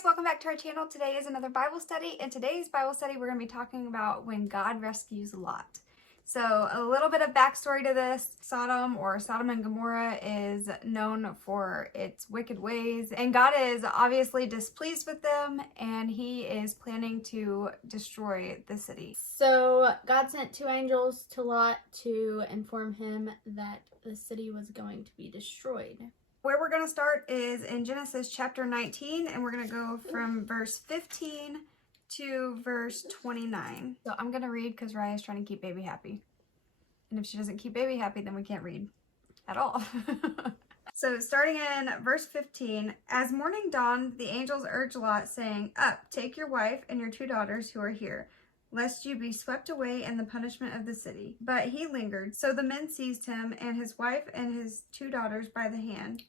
guys, welcome back to our channel. Today is another Bible study. In today's Bible study, we're going to be talking about when God rescues Lot. So a little bit of backstory to this. Sodom and Gomorrah is known for its wicked ways, and God is obviously displeased with them, and he is planning to destroy the city. So God sent two angels to Lot to inform him that the city was going to be destroyed. Where we're going to start is in Genesis chapter 19, and we're going to go from verse 15 to verse 29. So I'm going to read because Raya's trying to keep baby happy. And if she doesn't keep baby happy, then we can't read at all. So starting in verse 15, as morning dawned, the angels urged Lot, saying, "Up, take your wife and your two daughters who are here, lest you be swept away in the punishment of the city." But he lingered. So the men seized him and his wife and his two daughters by the hand.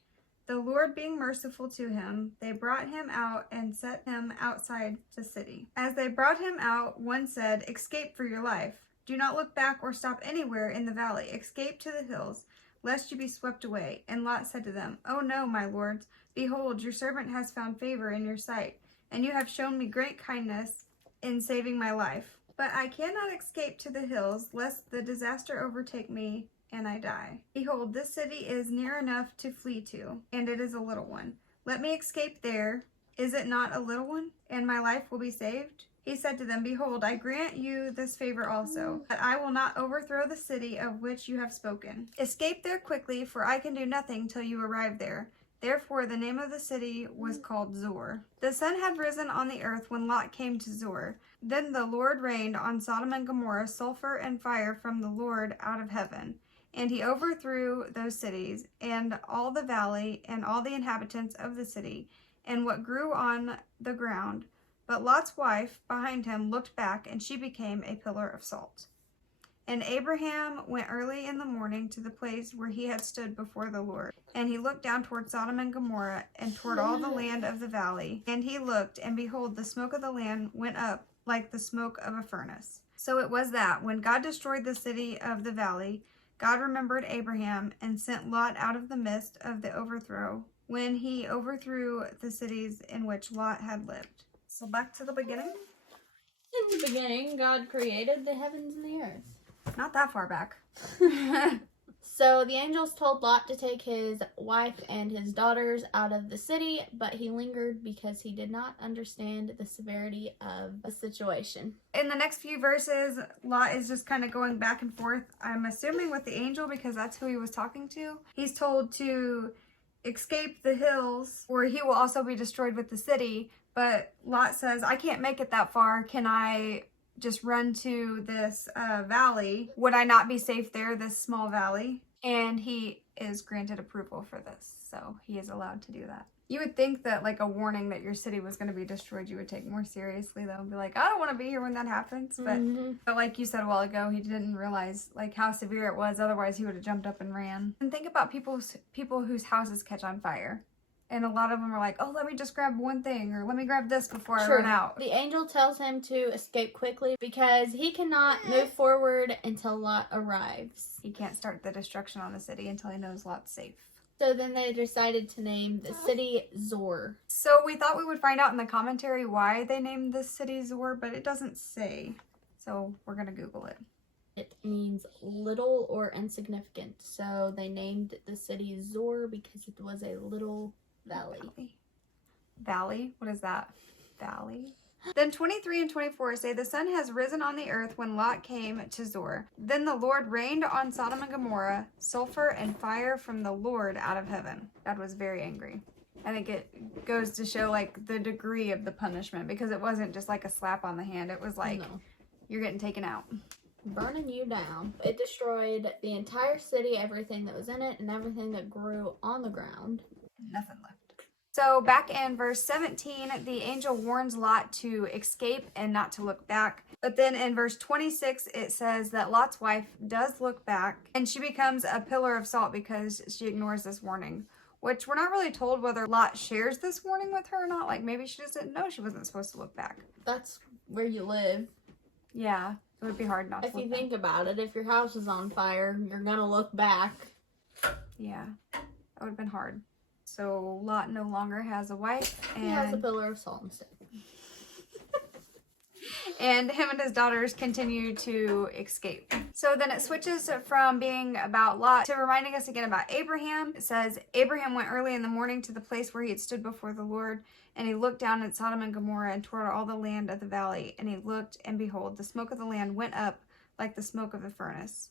The Lord being merciful to him, they brought him out and set him outside the city. As they brought him out, one said, "Escape for your life. Do not look back or stop anywhere in the valley. Escape to the hills, lest you be swept away." And Lot said to them, "Oh no, my lords. Behold, your servant has found favor in your sight, and you have shown me great kindness in saving my life. But I cannot escape to the hills, lest the disaster overtake me and I die. Behold, this city is near enough to flee to, and it is a little one. Let me escape there. Is it not a little one? And my life will be saved?" He said to them, "Behold, I grant you this favor also, that I will not overthrow the city of which you have spoken. Escape there quickly, for I can do nothing till you arrive there." Therefore the name of the city was called Zoar. The sun had risen on the earth when Lot came to Zoar. Then the Lord rained on Sodom and Gomorrah sulfur and fire from the Lord out of heaven. And he overthrew those cities, and all the valley, and all the inhabitants of the city, and what grew on the ground. But Lot's wife behind him looked back, and she became a pillar of salt. And Abraham went early in the morning to the place where he had stood before the Lord. And he looked down toward Sodom and Gomorrah, and toward all the land of the valley. And he looked, and behold, the smoke of the land went up like the smoke of a furnace. So it was that, when God destroyed the city of the valley, God remembered Abraham, and sent Lot out of the midst of the overthrow, when he overthrew the cities in which Lot had lived. So back to the beginning. In the beginning, God created the heavens and the earth. Not that far back. So the angels told Lot to take his wife and his daughters out of the city, but he lingered because he did not understand the severity of the situation. In the next few verses, Lot is just kind of going back and forth, I'm assuming with the angel, because that's who he was talking to. He's told to escape the hills, or he will also be destroyed with the city. But Lot says, "I can't make it that far. Can I just run to this valley? Would I not be safe there, this small valley?" And he is granted approval for this, so he is allowed to do that. You would think that like a warning that your city was going to be destroyed, you would take more seriously though, and be like, "I don't want to be here when that happens." But like you said a while ago, he didn't realize like how severe it was. Otherwise, he would have jumped up and ran. And think about people whose houses catch on fire. And a lot of them are like, "Oh, let me just grab one thing," or "Let me grab this before I run out." The angel tells him to escape quickly because he cannot move forward until Lot arrives. He can't start the destruction on the city until he knows Lot's safe. So then they decided to name the city Zoar. So we thought we would find out in the commentary why they named this city Zoar, but it doesn't say. So we're going to Google it. It means little or insignificant. So they named the city Zoar because it was a little valley. Valley? What is that? Valley? Then 23 and 24 say, the sun has risen on the earth when Lot came to Zoar. Then the Lord rained on Sodom and Gomorrah sulfur and fire from the Lord out of heaven. God was very angry. I think it goes to show like the degree of the punishment, because it wasn't just like a slap on the hand. It was like, no, you're getting taken out. Burning you down. It destroyed the entire city, everything that was in it, and everything that grew on the ground. Nothing left. So back in verse 17, the angel warns Lot to escape and not to look back. But then in verse 26, it says that Lot's wife does look back, and she becomes a pillar of salt because she ignores this warning, which we're not really told whether Lot shares this warning with her or not. Like maybe she just didn't know she wasn't supposed to look back. That's where you live. Yeah, it would be hard not to look back. If you think about it, if your house is on fire, you're gonna look back. Yeah, that would have been hard. So Lot no longer has a wife, and He has a pillar of salt and stick. and him and his daughters continue to escape. So then it switches from being about Lot to reminding us again about Abraham. It says, Abraham went early in the morning to the place where he had stood before the Lord, and he looked down at Sodom and Gomorrah and toward all the land of the valley. And he looked, and behold, the smoke of the land went up like the smoke of a furnace.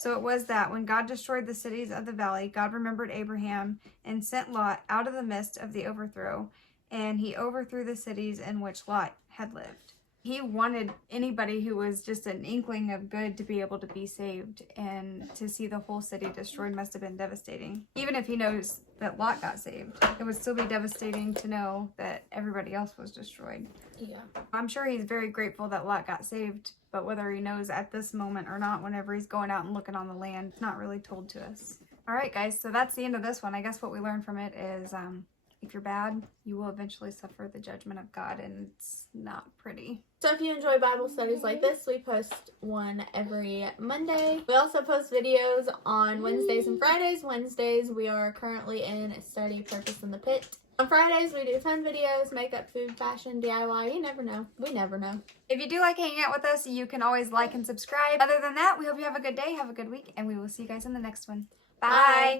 So it was that when God destroyed the cities of the valley, God remembered Abraham and sent Lot out of the midst of the overthrow, and he overthrew the cities in which Lot had lived. He wanted anybody who was just an inkling of good to be able to be saved, and to see the whole city destroyed must have been devastating. Even if he knows that Lot got saved, it would still be devastating to know that everybody else was destroyed. Yeah. I'm sure he's very grateful that Lot got saved, but whether he knows at this moment or not, whenever he's going out and looking on the land, it's not really told to us. All right, guys, so that's the end of this one. I guess what we learned from it is if you're bad, you will eventually suffer the judgment of God, and it's not pretty. So if you enjoy Bible studies like this, we post one every Monday. We also post videos on Wednesdays and Fridays. Wednesdays, we are currently in Study Purpose in the Pit. On Fridays, we do fun videos, makeup, food, fashion, DIY. You never know. We never know. If you do like hanging out with us, you can always like and subscribe. Other than that, we hope you have a good day, have a good week, and we will see you guys in the next one. Bye! Bye.